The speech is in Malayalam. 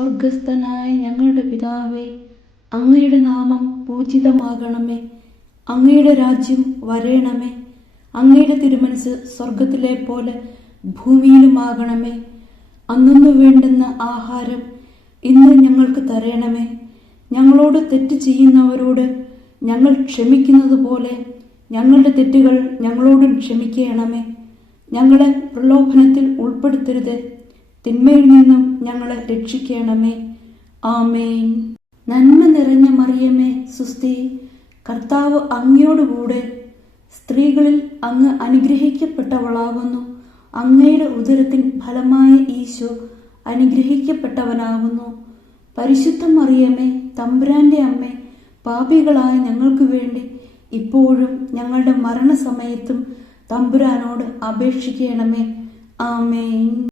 സ്വർഗസ്ഥനായ ഞങ്ങളുടെ പിതാവേ, അങ്ങയുടെ നാമം പൂജിതമാകണമേ. അങ്ങയുടെ രാജ്യം വരേണമേ. അങ്ങയുടെ തിരുമനസ് സ്വർഗത്തിലെ പോലെ ഭൂമിയിലുമാകണമേ. അന്നു വേണ്ടുന്ന ആഹാരം ഇന്ന് ഞങ്ങൾക്ക് തരണമേ. ഞങ്ങളോട് തെറ്റ് ചെയ്യുന്നവരോട് ഞങ്ങൾ ക്ഷമിക്കുന്നത് പോലെ ഞങ്ങളുടെ തെറ്റുകൾ ഞങ്ങളോടും ക്ഷമിക്കണമേ. ഞങ്ങളെ പ്രലോഭനത്തിൽ ഉൾപ്പെടുത്തരുത്, തിന്മയിൽ നിന്നും ഞങ്ങളെ രക്ഷിക്കണമേ. ആമേൻ. നന്മ നിറഞ്ഞ മറിയമേ, സുസ്തി, കർത്താവ് അങ്ങയോടുകൂടെ സ്ത്രീകളിൽ അങ്ങ് അനുഗ്രഹിക്കപ്പെട്ടവളാകുന്നു. അങ്ങയുടെ ഉദരത്തിൻ ഫലമായ ഈശോ അനുഗ്രഹിക്കപ്പെട്ടവനാകുന്നു. പരിശുദ്ധ മറിയമേ, തമ്പുരാന്റെ അമ്മേ, പാപികളായ ഞങ്ങൾക്ക് വേണ്ടി ഇപ്പോഴും ഞങ്ങളുടെ മരണസമയത്തും തമ്പുരാനോട് അപേക്ഷിക്കണമേ. ആമേൻ.